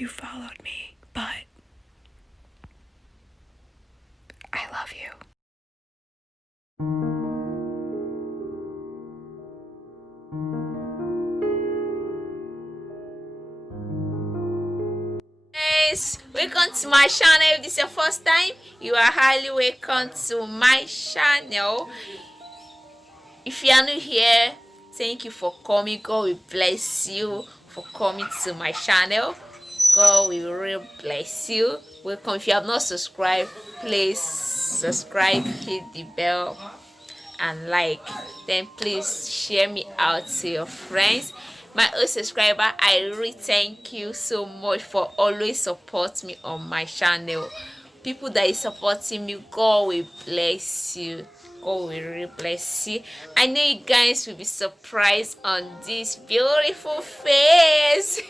you followed me, but I love you. Guys, welcome to my channel. If this is your first time, you are highly welcome to my channel. If you are new here, thank you for coming. God will bless you for coming to my channel. God will really bless you. Welcome. If you have not subscribed, please subscribe, hit the bell and like. Then please share me out to your friends. My old subscriber, I really thank you so much for always support me on my channel. People that is supporting me, God will bless you. God will really bless you. I know you guys will be surprised on this beautiful face.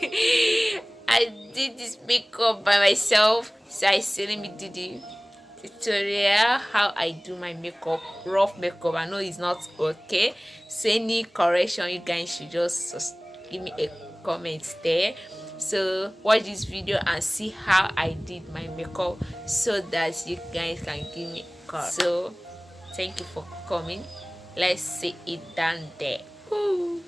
I did this makeup by myself, so I said let me do the tutorial how I do my makeup, rough makeup. I know it's not okay, so any correction you guys should just give me a comment there. So watch this video and see how I did my makeup so that you guys can give me correct. So thank you for coming. Let's see it down there. Ooh,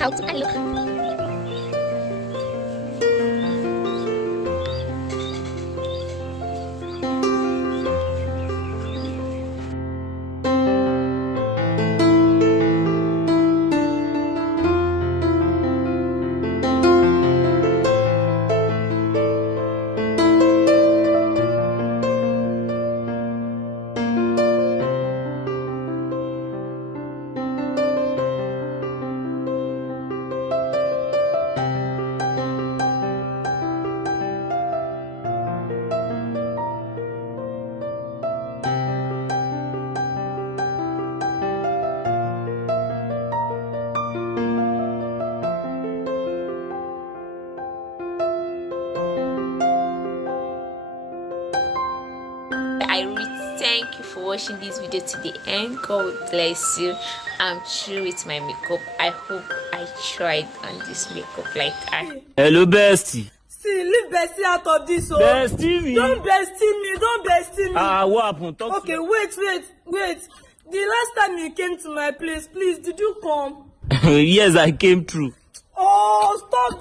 How do I look? I really thank you for watching this video to the end. God bless you. I'm through with my makeup. I hope I tried on this makeup like I. Hello, bestie. See, leave bestie out of this. Oh. Bestie me. Don't bestie me. Don't bestie me. What happened? Talk okay, wait. The last time you came to my place, please, did you come? Yes, I came through. Oh, stop